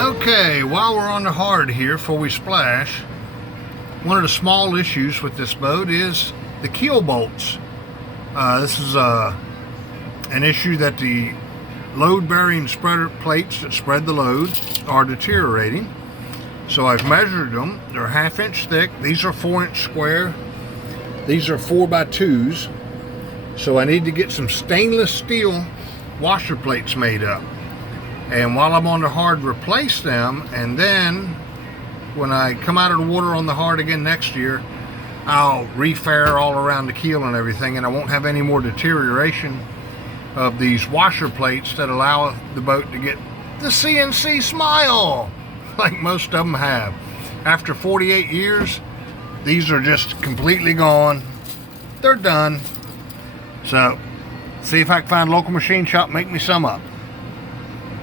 Okay, while we're on the hard here before we splash, one of the small issues with this boat is the keel bolts. This is an issue that the load-bearing spreader plates that spread the load are deteriorating. So I've measured them. They're 1/2 inch thick. These are 4-inch square. These are 4x2s. So I need to get some stainless steel washer plates made up. And while I'm on the hard, replace them, and then when I come out of the water on the hard again next year, I'll refair all around the keel and everything, and I won't have any more deterioration of these washer plates that allow the boat to get the CNC smile like most of them have. After 48 years, these are just completely gone. They're done. So see if I can find a local machine shop, make me some up.